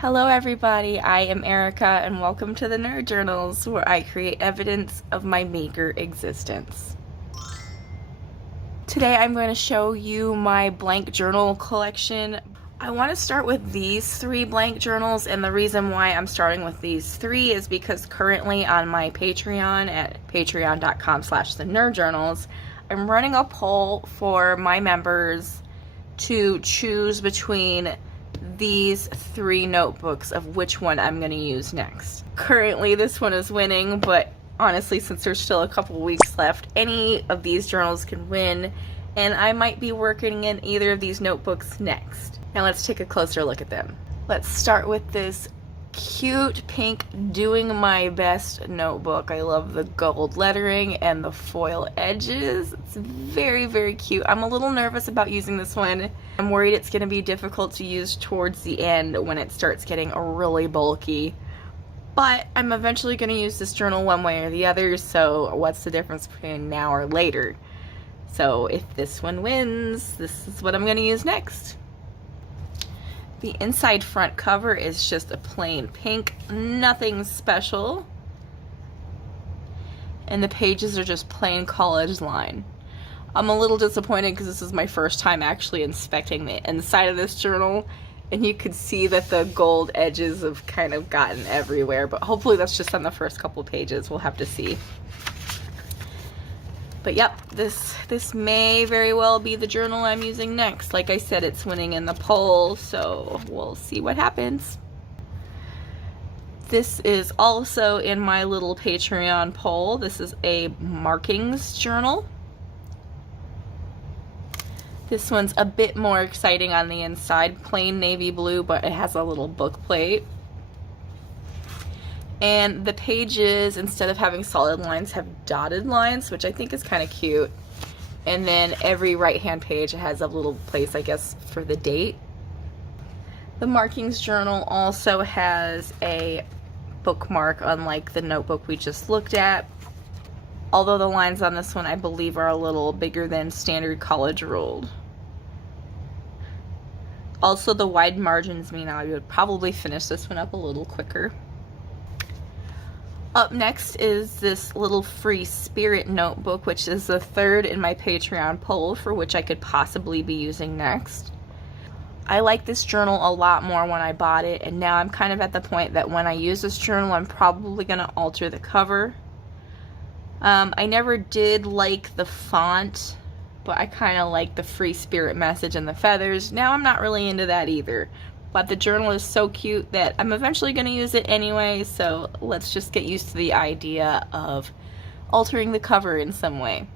Hello everybody, I am Erica and welcome to the Nerd Journals, where I create evidence of my maker existence. Today I'm going to show you my blank journal collection. I want to start with these 3 blank journals, and the reason why I'm starting with these 3 is because currently on my Patreon at patreon.com/thenerdjournals, I'm running a poll for my members to choose between these 3 notebooks of which one I'm going to use next. Currently this one is winning, but honestly, since there's still a couple weeks left, any of these journals can win, and I might be working in either of these notebooks next. Now let's take a closer look at them. Let's start with this cute pink Doing My Best notebook. I love the gold lettering and the foil edges. It's very, very cute. I'm a little nervous about using this one. I'm worried it's going to be difficult to use towards the end when it starts getting really bulky. But I'm eventually going to use this journal one way or the other, so what's the difference between now or later? So if this one wins, this is what I'm going to use next. The inside front cover is just a plain pink, nothing special. And the pages are just plain college line. I'm a little disappointed because this is my first time actually inspecting the inside of this journal, and you could see that the gold edges have kind of gotten everywhere, but hopefully that's just on the first couple pages. We'll have to see. But yep, this may very well be the journal I'm using next. Like I said, it's winning in the poll, so we'll see what happens. This is also in my little Patreon poll. This is a markings journal. This one's a bit more exciting on the inside, plain navy blue, but it has a little book plate. And the pages, instead of having solid lines, have dotted lines, which I think is kind of cute. And then every right-hand page has a little place, I guess, for the date. The markings journal also has a bookmark, unlike the notebook we just looked at. Although the lines on this one, I believe, are a little bigger than standard college ruled. Also, the wide margins mean I would probably finish this one up a little quicker. Up next is this little free spirit notebook, which is the 3rd in my Patreon poll for which I could possibly be using next. I like this journal a lot more when I bought it, and now I'm kind of at the point that when I use this journal, I'm probably going to alter the cover. I never did like the font, but I kind of like the free spirit message and the feathers. Now I'm not really into that either. But the journal is so cute that I'm eventually going to use it anyway, so let's just get used to the idea of altering the cover in some way.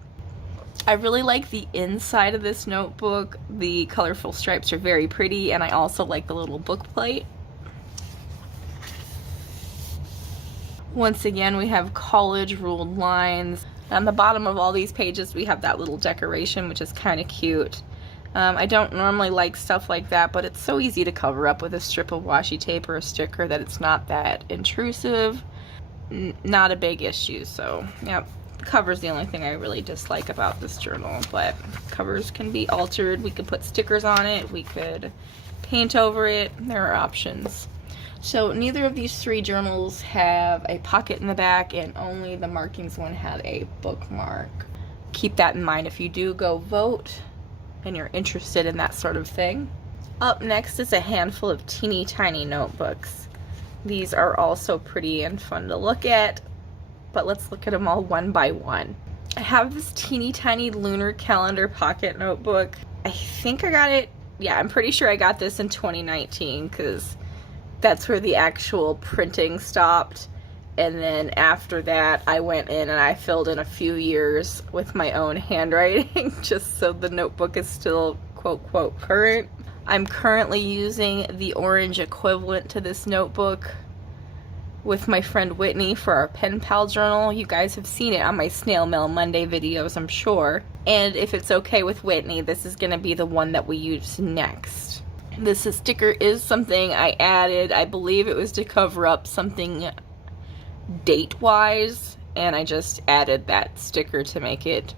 I really like the inside of this notebook. The colorful stripes are very pretty, and I also like the little book plate. Once again, we have college ruled lines. On the bottom of all these pages, we have that little decoration, which is kind of cute. I don't normally like stuff like that, but it's so easy to cover up with a strip of washi tape or a sticker that it's not that intrusive. Not a big issue, so yeah, the cover's the only thing I really dislike about this journal, but covers can be altered. We could put stickers on it, we could paint over it, there are options. So neither of these 3 journals have a pocket in the back, and only the markings one had a bookmark. Keep that in mind if you do go vote and you're interested in that sort of thing. Up next is a handful of teeny tiny notebooks. These are also pretty and fun to look at, but let's look at them all one by one. I have this teeny tiny lunar calendar pocket notebook. I think I got it, yeah, I'm pretty sure I got this in 2019 because that's where the actual printing stopped. And then after that, I went in and I filled in a few years with my own handwriting just so the notebook is still quote current. I'm currently using the orange equivalent to this notebook with my friend Whitney for our pen pal journal. You guys have seen it on my Snail Mail Monday videos, I'm sure. And if it's okay with Whitney, this is going to be the one that we use next. This sticker is something I added. I believe it was to cover up something date-wise, and I just added that sticker to make it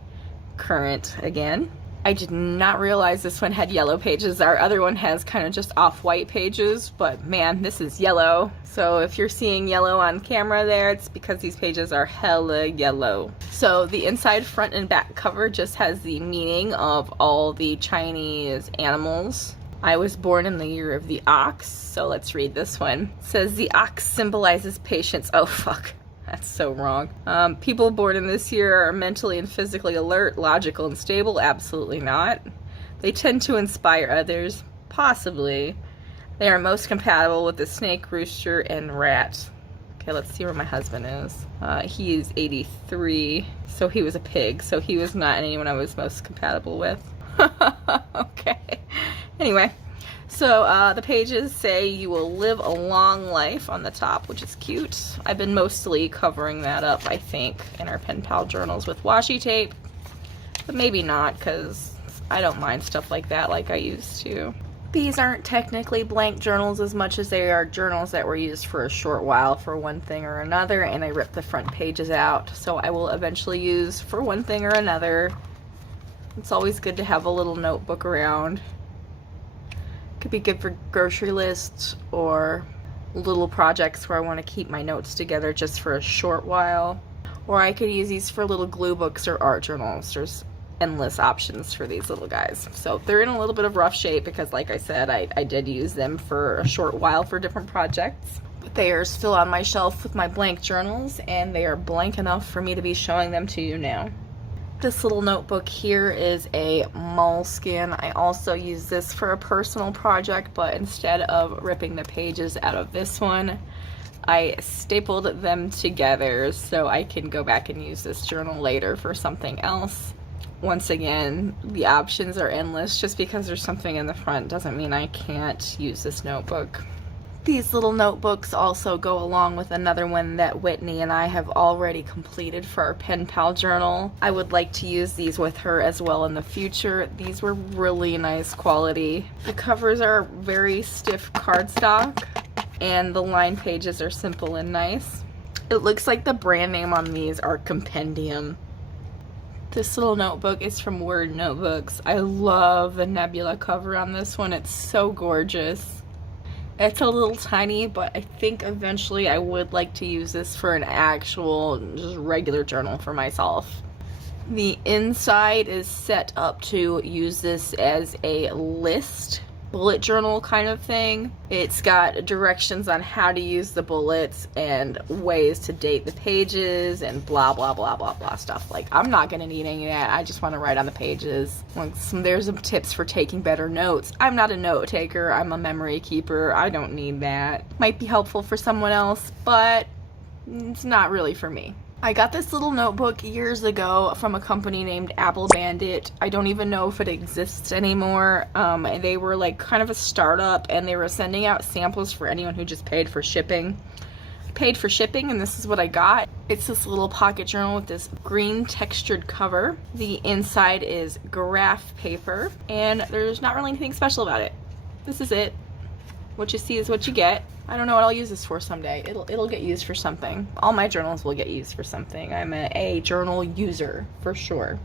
current again. I did not realize this one had yellow pages. Our other one has kind of just off-white pages, but man, this is yellow. So if you're seeing yellow on camera there, it's because these pages are hella yellow. So the inside, front, and back cover just has the meaning of all the Chinese animals. I was born in the year of the ox, so let's read this one. It says the ox symbolizes patience. Oh fuck. That's so wrong. People born in this year are mentally and physically alert, logical, and stable. Absolutely not. They tend to inspire others. Possibly. They are most compatible with the snake, rooster, and rat. Okay, let's see where my husband is. He is 83, so he was a pig, so he was not anyone I was most compatible with. Okay. Anyway. So the pages say you will live a long life on the top, which is cute. I've been mostly covering that up, I think, in our pen pal journals with washi tape, but maybe not, because I don't mind stuff like that like I used to. These aren't technically blank journals as much as they are journals that were used for a short while for one thing or another, and I ripped the front pages out, so I will eventually use for one thing or another. It's always good to have a little notebook around. Could be good for grocery lists or little projects where I want to keep my notes together just for a short while. Or I could use these for little glue books or art journals. There's endless options for these little guys. So they're in a little bit of rough shape because, like I said, I did use them for a short while for different projects. But they are still on my shelf with my blank journals, and they are blank enough for me to be showing them to you now. This little notebook here is a moleskin. I also use this for a personal project, but instead of ripping the pages out of this one, I stapled them together so I can go back and use this journal later for something else. Once again, the options are endless. Just because there's something in the front doesn't mean I can't use this notebook. These little notebooks also go along with another one that Whitney and I have already completed for our pen pal journal. I would like to use these with her as well in the future. These were really nice quality. The covers are very stiff cardstock, and the line pages are simple and nice. It looks like the brand name on these are Compendium. This little notebook is from Word Notebooks. I love the nebula cover on this one. It's so gorgeous. It's a little tiny, but I think eventually I would like to use this for an actual, just regular journal for myself. The inside is set up to use this as a list, bullet journal kind of thing. It's got directions on how to use the bullets and ways to date the pages and blah blah blah blah blah stuff. Like, I'm not gonna need any of that. I just want to write on the pages. There's some tips for taking better notes. I'm not a note taker, I'm a memory keeper. I don't need that. Might be helpful for someone else, but it's not really for me. I got this little notebook years ago from a company named Apple Bandit. I don't even know if it exists anymore. They were like kind of a startup, and they were sending out samples for anyone who just paid for shipping. I paid for shipping, and this is what I got. It's this little pocket journal with this green textured cover. The inside is graph paper, and there's not really anything special about it. This is it. What you see is what you get. I don't know what I'll use this for someday. It'll get used for something. All my journals will get used for something. I'm a journal user for sure.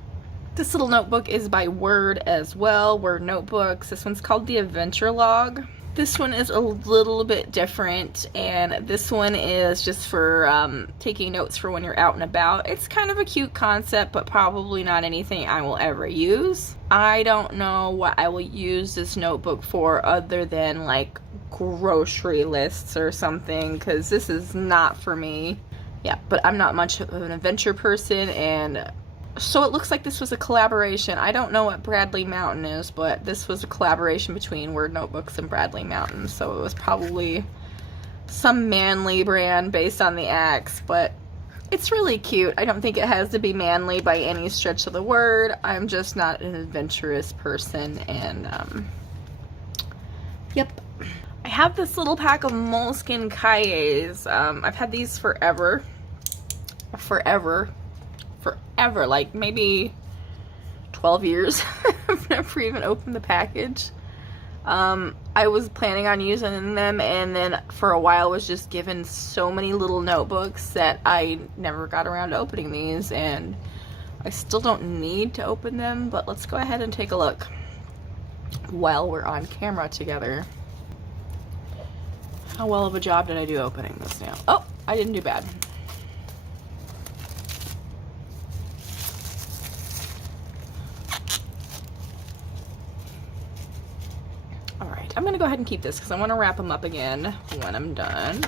This little notebook is by Word as well, Word Notebooks. This one's called the Adventure Log. This one is a little bit different, and this one is just for taking notes for when you're out and about. It's kind of a cute concept, but probably not anything I will ever use. I don't know what I will use this notebook for other than like grocery lists or something, because this is not for me. Yeah, but I'm not much of an adventure person, and so it looks like this was a collaboration. I don't know what Bradley Mountain is, but this was a collaboration between Word Notebooks and Bradley Mountain, so it was probably some manly brand based on the axe, but it's really cute. I don't think it has to be manly by any stretch of the word. I'm just not an adventurous person, and yep. I have this little pack of '𝓁𝑜𝓋𝑒s. I've had these forever, like maybe 12 years. I've never even opened the package. I was planning on using them, and then for a while was just given so many little notebooks that I never got around to opening these, and I still don't need to open them, but let's go ahead and take a look while we're on camera together. How well of a job did I do opening this now? Oh, I didn't do bad. Alright, I'm gonna go ahead and keep this because I want to wrap them up again when I'm done.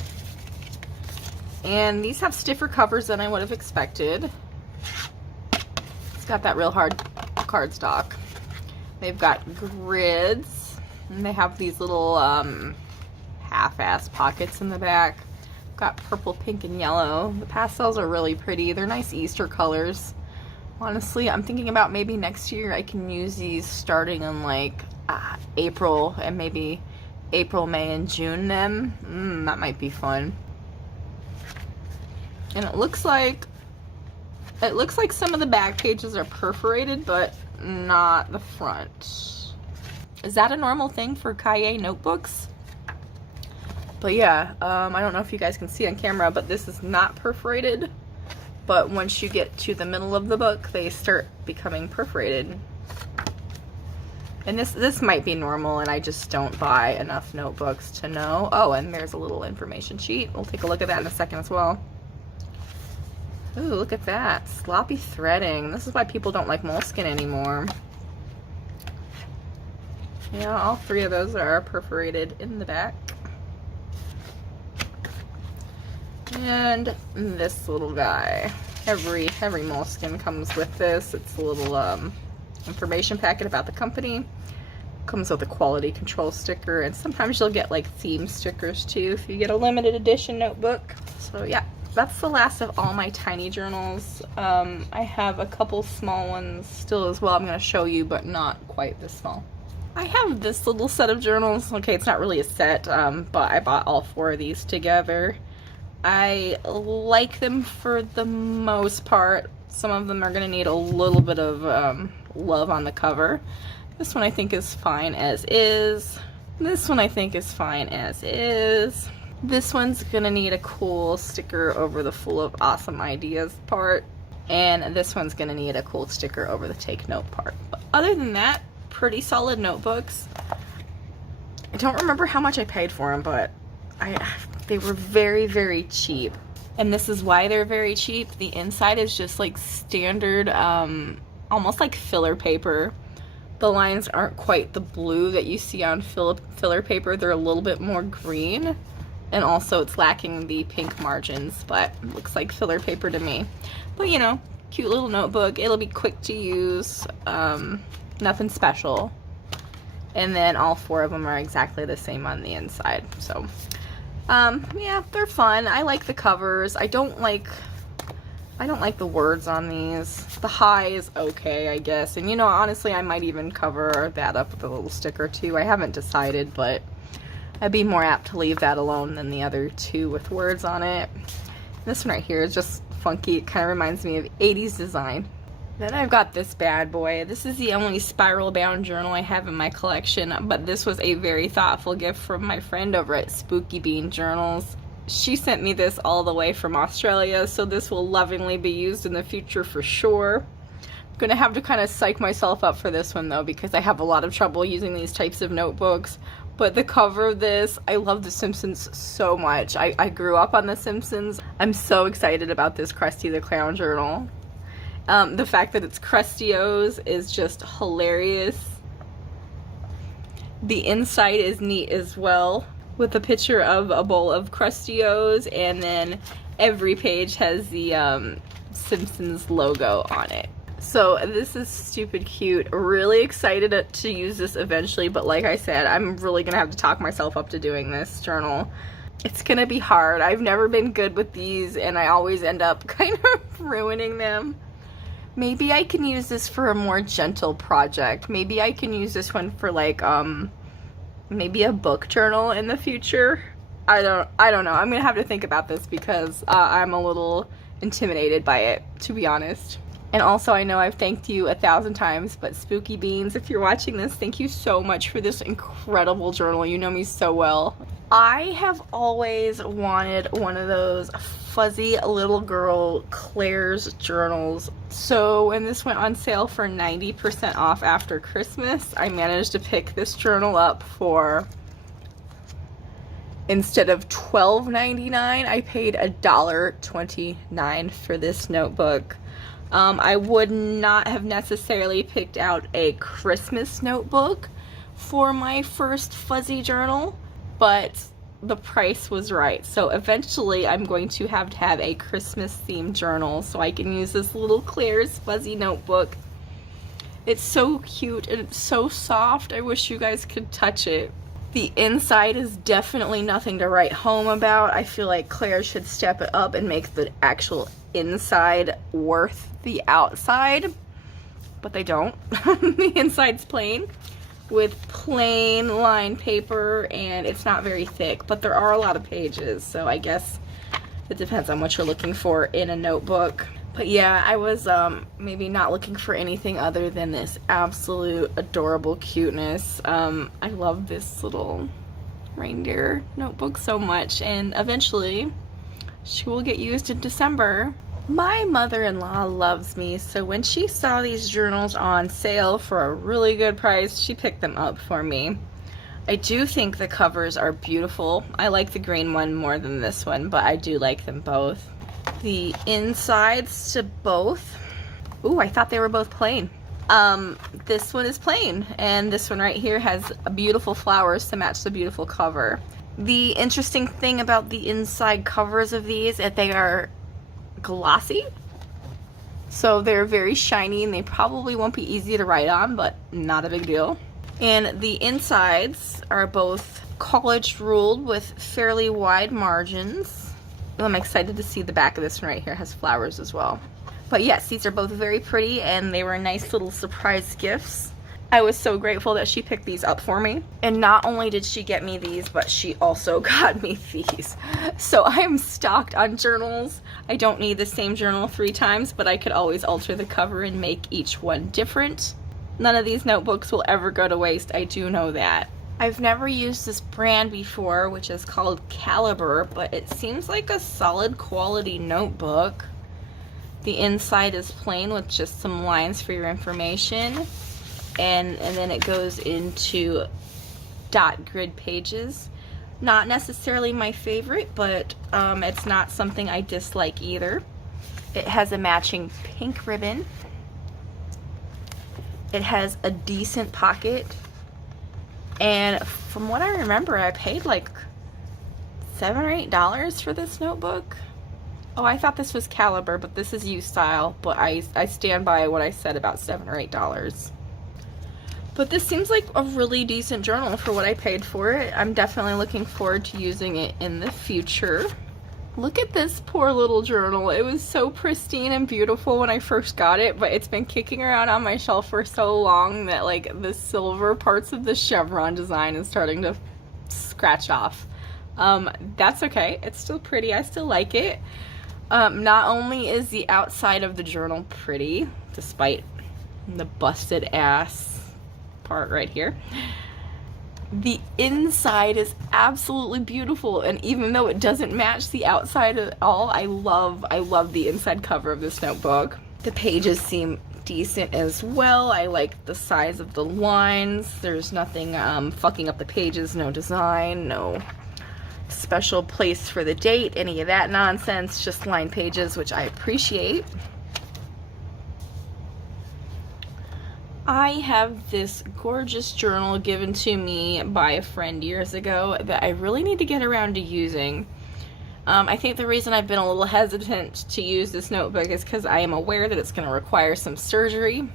And these have stiffer covers than I would have expected. It's got that real hard cardstock. They've got grids, and they have these little half-ass pockets in the back. Got purple, pink, and yellow. The pastels are really pretty. They're nice Easter colors. Honestly, I'm thinking about maybe next year I can use these starting in like April, and maybe April, May, and June then. That might be fun. And it looks like some of the back pages are perforated, but not the front. Is that a normal thing for 𝓁𝑜𝓃𝓈 notebooks? But yeah, I don't know if you guys can see on camera, but this is not perforated. But once you get to the middle of the book, they start becoming perforated. And this might be normal, and I just don't buy enough notebooks to know. Oh, and there's a little information sheet. We'll take a look at that in a second as well. Ooh, look at that. Sloppy threading. This is why people don't like moleskin anymore. Yeah, all three of those are perforated in the back. And this little guy. Every moleskin comes with this. It's a little information packet about the company. Comes with a quality control sticker, and sometimes you'll get like theme stickers too if you get a limited edition notebook. So yeah, that's the last of all my tiny journals. I have a couple small ones still as well I'm going to show you, but not quite this small. I have this little set of journals. Okay, it's not really a set, but I bought all four of these together. I like them for the most part. Some of them are going to need a little bit of love on the cover. This one I think is fine as is. This one I think is fine as is. This one's gonna need a cool sticker over the full of awesome ideas part. And this one's gonna need a cool sticker over the take note part. But other than that, pretty solid notebooks. I don't remember how much I paid for them, but they were very, very cheap. And this is why they're very cheap. The inside is just like standard, almost like filler paper. The lines aren't quite the blue that you see on filler paper. They're a little bit more green. And also it's lacking the pink margins, but it looks like filler paper to me. But you know, cute little notebook. It'll be quick to use, nothing special. And then all four of them are exactly the same on the inside. So, yeah, they're fun. I like the covers. I don't like the words on these. The high is okay, I guess. And you know, honestly, I might even cover that up with a little sticker too. I haven't decided, but I'd be more apt to leave that alone than the other two with words on it. This one right here is just funky. It kind of reminds me of 80s design. Then I've got this bad boy. This is the only spiral bound journal I have in my collection, but this was a very thoughtful gift from my friend over at Spooky Bean Journals. She sent me this all the way from Australia, so this will lovingly be used in the future for sure. I'm gonna have to kind of psych myself up for this one though, because I have a lot of trouble using these types of notebooks. But the cover of this, I love The Simpsons so much. I grew up on The Simpsons. I'm so excited about this Krusty the Clown journal. The fact that it's Krusty-O's is just hilarious. The inside is neat as well, with a picture of a bowl of Krusty-O's, and then every page has the Simpsons logo on it. So this is stupid cute. Really excited to use this eventually, but like I said, I'm really gonna have to talk myself up to doing this journal. It's gonna be hard. I've never been good with these, and I always end up kind of ruining them. Maybe I can use this for a more gentle project. Maybe I can use this one for like maybe a book journal in the future. I don't know. I'm gonna have to think about this because I'm a little intimidated by it, to be honest. And also, I know I've thanked you 1,000 times, but Spooky Beans, if you're watching this, thank you so much for this incredible journal. You know me so well. I have always wanted one of those fuzzy little girl Claire's journals. So when this went on sale for 90% off after Christmas, I managed to pick this journal up for, instead of $12.99, I paid $1.29 for this notebook. I would not have necessarily picked out a Christmas notebook for my first fuzzy journal, but the price was right. So eventually I'm going to have a Christmas themed journal so I can use this little Claire's fuzzy notebook. It's so cute and it's so soft. I wish you guys could touch it. The inside is definitely nothing to write home about. I feel like Claire should step it up and make the actual inside worth the outside, but they don't. The inside's plain with plain lined paper, and it's not very thick, but there are a lot of pages, so I guess it depends on what you're looking for in a notebook. But yeah, I was maybe not looking for anything other than this absolute adorable cuteness. I love this little reindeer notebook so much, and eventually she will get used in December. My mother-in-law loves me, so when she saw these journals on sale for a really good price, she picked them up for me. I do think the covers are beautiful. I like the green one more than this one, but I do like them both. The insides to both, ooh, I thought they were both plain. This one is plain, and this one right here has beautiful flowers to match the beautiful cover. The interesting thing about the inside covers of these is that they are glossy, so they're very shiny, and they probably won't be easy to write on, but not a big deal. And the insides are both college ruled with fairly wide margins. I'm excited to see the back of this one right here has flowers as well. But yes, these are both very pretty, and they were nice little surprise gifts. I was so grateful that she picked these up for me. And not only did she get me these, but she also got me these. So I am stocked on journals. I don't need the same journal 3 times, but I could always alter the cover and make each one different. None of these notebooks will ever go to waste, I do know that. I've never used this brand before, which is called Caliber, but it seems like a solid quality notebook. The inside is plain with just some lines for your information. And then it goes into dot grid pages. Not necessarily my favorite, but it's not something I dislike either. It has a matching pink ribbon. It has a decent pocket. And from what I remember, I paid like $7 or $8 for this notebook. Oh, I thought this was Caliber, but this is U-Style, but I stand by what I said about $7 or $8. But this seems like a really decent journal for what I paid for it. I'm definitely looking forward to using it in the future. Look at this poor little journal. It was so pristine and beautiful when I first got it, but it's been kicking around on my shelf for so long that like the silver parts of the chevron design is starting to scratch off. That's okay. It's still pretty. I still like it. Not only is the outside of the journal pretty, despite the busted ass part right here, the inside is absolutely beautiful, and even though it doesn't match the outside at all, I love the inside cover of this notebook. The pages seem decent as well. I like the size of the lines. There's nothing fucking up the pages, no design, no special place for the date, any of that nonsense, just lined pages, which I appreciate. I have this gorgeous journal given to me by a friend years ago that I really need to get around to using. I think the reason I've been a little hesitant to use this notebook is because I am aware that it's going to require some surgery.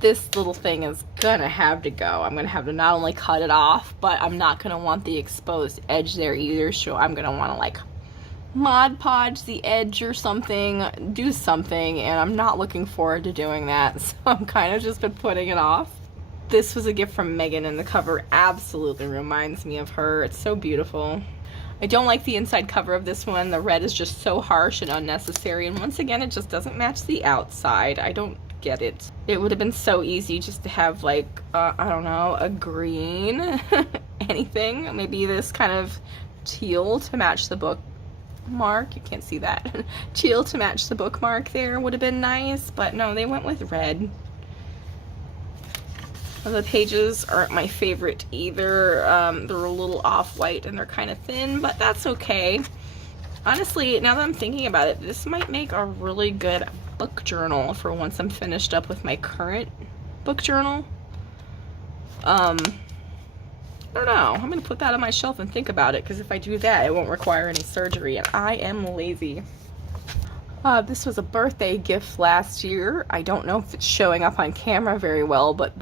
This little thing is gonna have to go. I'm gonna have to not only cut it off, but I'm not gonna want the exposed edge there either, so I'm gonna want to like Mod Podge the edge or something, do something, and I'm not looking forward to doing that, so I'm kind of just been putting it off. This was a gift from Megan, and the cover absolutely reminds me of her. It's so beautiful. I don't like the inside cover of this one. The red is just so harsh and unnecessary, and once again, it just doesn't match the outside. I don't get it. It would have been so easy just to have like, I don't know, a green, anything. Maybe this kind of teal to match the book bookmark. You can't see that. Teal to match the bookmark there would have been nice, but no, they went with red. The pages aren't my favorite either. They're a little off-white and they're kind of thin, but that's okay. Honestly, now that I'm thinking about it, this might make a really good book journal for once I'm finished up with my current book journal. I don't know. I'm gonna put that on my shelf and think about it, because if I do that, it won't require any surgery, and I am lazy. This was a birthday gift last year. I don't know if it's showing up on camera very well, but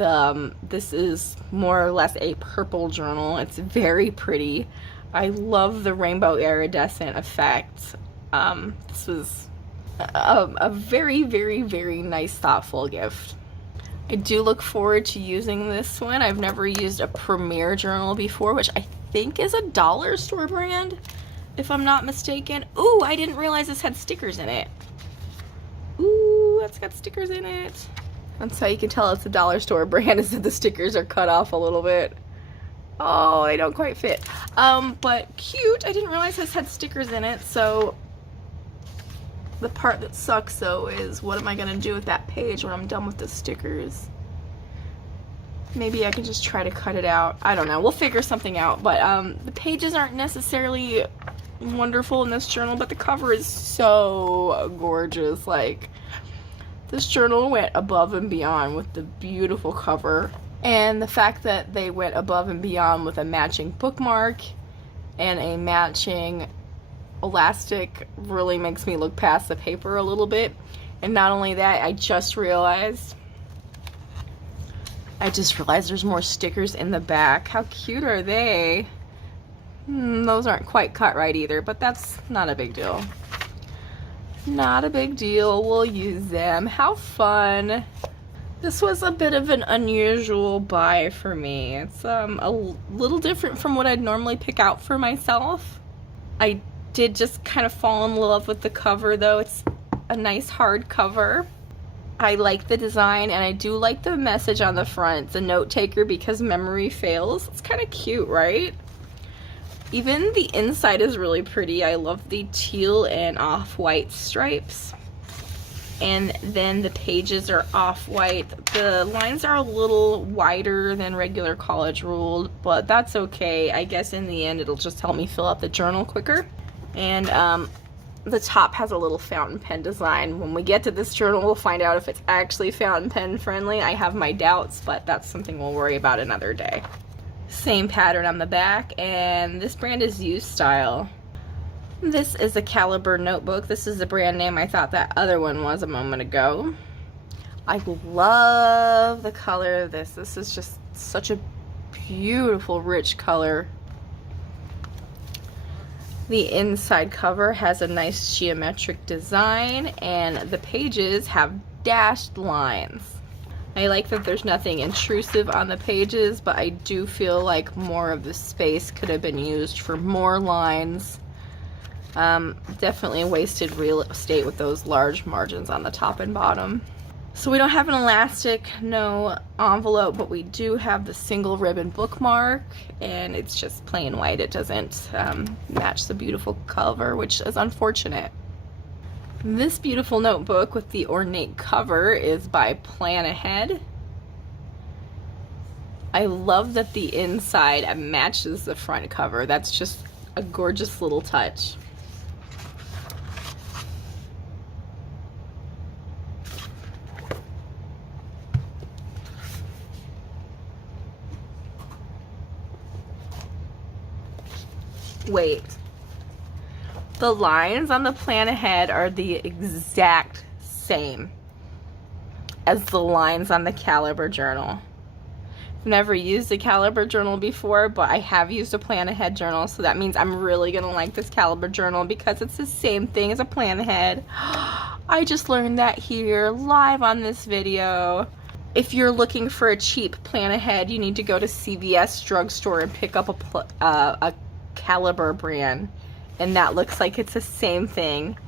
this is more or less a purple journal. It's very pretty. I love the rainbow iridescent effect. This was a very, very, very nice, thoughtful gift. I do look forward to using this one. I've never used a Premier journal before, which I think is a dollar store brand, if I'm not mistaken. Ooh, I didn't realize this had stickers in it. Ooh, that's got stickers in it. That's how you can tell it's a dollar store brand, is that the stickers are cut off a little bit. Oh, they don't quite fit. But cute. I didn't realize this had stickers in it, so the part that sucks though is what am I gonna do with that page when I'm done with the stickers? Maybe I can just try to cut it out. I don't know. We'll figure something out. But the pages aren't necessarily wonderful in this journal, but the cover is so gorgeous. Like, this journal went above and beyond with the beautiful cover. And the fact that they went above and beyond with a matching bookmark and a matching elastic really makes me look past the paper a little bit. And not only that, I just realized there's more stickers in the back. How cute are they? Those aren't quite cut right either, but that's not a big deal. Not a big deal. We'll use them. How fun. This was a bit of an unusual buy for me. It's a little different from what I'd normally pick out for myself. I did just kind of fall in love with the cover though. It's a nice hard cover. I like the design, and I do like the message on the front, the note taker because memory fails. It's kind of cute, right? Even the inside is really pretty. I love the teal and off-white stripes. And then the pages are off-white. The lines are a little wider than regular college ruled, but that's okay. I guess in the end it'll just help me fill out the journal quicker. And the top has a little fountain pen design. When we get to this journal, we'll find out if it's actually fountain pen friendly. I have my doubts, but that's something we'll worry about another day. Same pattern on the back, and this brand is U Style. This is a Caliber notebook. This is the brand name I thought that other one was a moment ago. I love the color of this. This is just such a beautiful, rich color. The inside cover has a nice geometric design, and the pages have dashed lines. I like that there's nothing intrusive on the pages, but I do feel like more of the space could have been used for more lines. Definitely wasted real estate with those large margins on the top and bottom. So we don't have an elastic, no envelope, but we do have the single ribbon bookmark, and it's just plain white. It doesn't match the beautiful cover, which is unfortunate. This beautiful notebook with the ornate cover is by Plan Ahead. I love that the inside matches the front cover. That's just a gorgeous little touch. Wait, the lines on the Plan Ahead are the exact same as the lines on the Caliber journal. I've never used a Caliber journal before, but I have used a Plan Ahead journal, so that means I'm really gonna like this Caliber journal because it's the same thing as a Plan Ahead. I just learned that here live on this video. If you're looking for a cheap Plan Ahead, you need to go to CVS drugstore and pick up a Caliber brand, and that looks like it's the same thing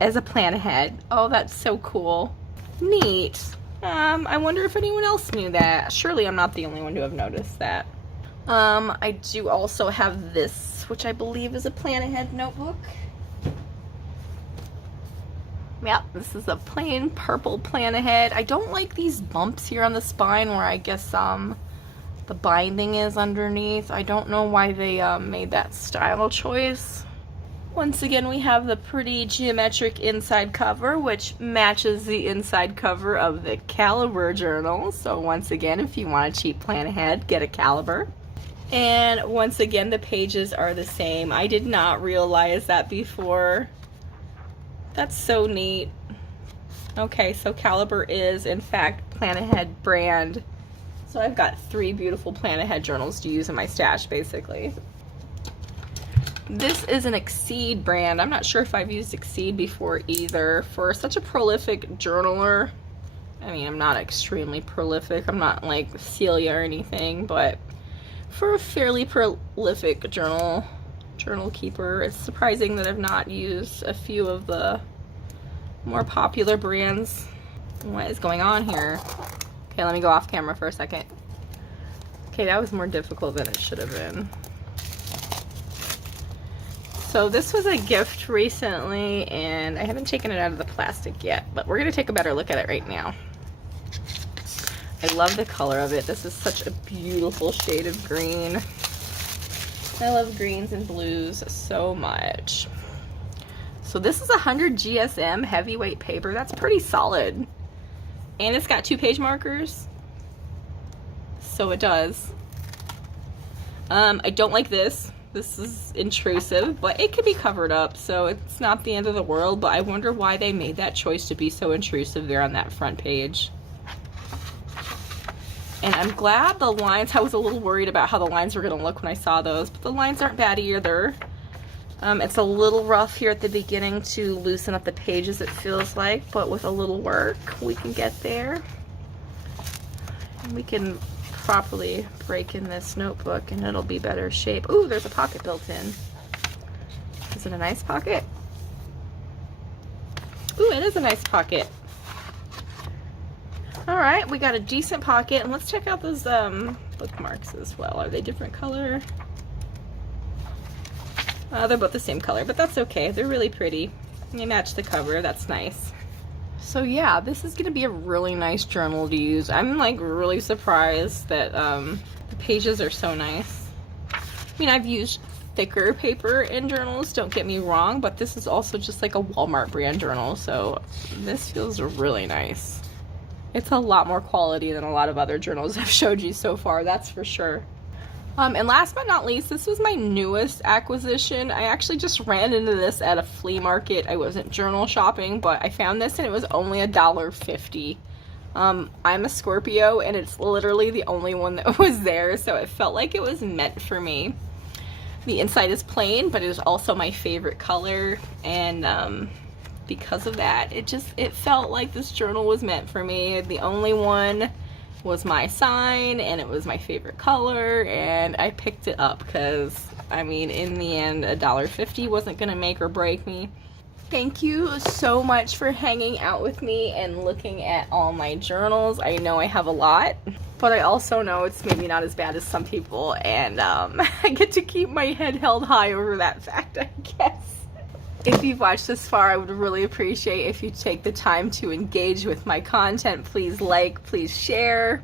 as a Plan Ahead. Oh, that's so cool. Neat. I wonder if anyone else knew that. Surely I'm not the only one to have noticed that. I do also have this, which I believe is a Plan Ahead notebook. Yep, this is a plain purple plan ahead. I don't like these bumps here on the spine where I guess the binding is underneath. I don't know why they made that style choice. Once again, we have the pretty geometric inside cover, which matches the inside cover of the Caliber journal. So once again, if you want a cheap plan ahead, get a Caliber. And once again, the pages are the same. I did not realize that before. That's so neat. Okay, so Caliber is, in fact, Plan Ahead brand. So I've got 3 beautiful Plan Ahead journals to use in my stash, basically. This is an 𝓂𝓃 brand. I'm not sure if I've used 𝓂𝓃 before either. For such a prolific journaler, I mean, I'm not extremely prolific. I'm not like Celia or anything, but for a fairly prolific journal keeper, it's surprising that I've not used a few of the more popular brands. What is going on here? Okay, let me go off camera for a second. Okay, that was more difficult than it should have been. So this was a gift recently, and I haven't taken it out of the plastic yet, but we're gonna take a better look at it right now. I love the color of it. This is such a beautiful shade of green. I love greens and blues so much. So this is 100 GSM heavyweight paper. That's pretty solid. And it's got 2 page markers. So it does. I don't like this. This is intrusive, but it can be covered up, so it's not the end of the world, but I wonder why they made that choice to be so intrusive there on that front page. And I'm glad the lines, I was a little worried about how the lines were going to look when I saw those, but the lines aren't bad either. It's a little rough here at the beginning to loosen up the pages, it feels like, but with a little work, we can get there. And we can properly break in this notebook and it'll be better shape. Ooh, there's a pocket built in. Is it a nice pocket? Ooh, it is a nice pocket. Alright, we got a decent pocket, and let's check out those bookmarks as well. Are they different color? They're both the same color, but that's okay. They're really pretty. They match the cover. That's nice. So yeah, this is going to be a really nice journal to use. I'm like really surprised that the pages are so nice. I mean, I've used thicker paper in journals, don't get me wrong, but this is also just like a Walmart brand journal, so this feels really nice. It's a lot more quality than a lot of other journals I've showed you so far, that's for sure. And last but not least, this was my newest acquisition. I actually just ran into this at a flea market. I wasn't journal shopping, but I found this and it was only $1.50. I'm a Scorpio and it's literally the only one that was there, so it felt like it was meant for me. The inside is plain, but it is also my favorite color, and because of that, it felt like this journal was meant for me. The only one was my sign and it was my favorite color, and I picked it up because, I mean, in the end, $1.50 wasn't gonna make or break me. Thank you so much for hanging out with me and looking at all my journals. I know I have a lot, but I also know it's maybe not as bad as some people, and I get to keep my head held high over that fact, I guess. If you've watched this far, I would really appreciate if you take the time to engage with my content. Please like, please share,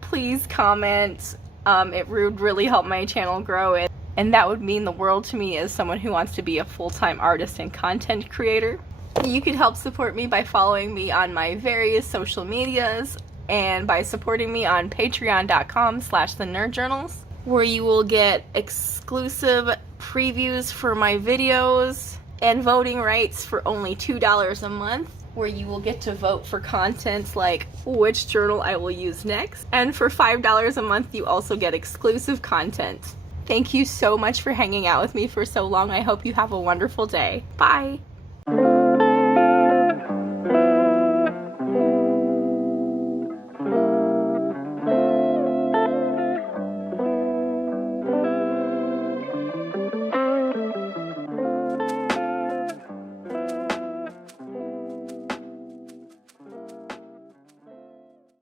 please comment. It would really help my channel grow, and that would mean the world to me as someone who wants to be a full-time artist and content creator. You can help support me by following me on my various social medias and by supporting me on patreon.com/thenerdjournals, where you will get exclusive previews for my videos and voting rights for only $2 a month, where you will get to vote for content like which journal I will use next. And for $5 a month, you also get exclusive content. Thank you so much for hanging out with me for so long. I hope you have a wonderful day. Bye.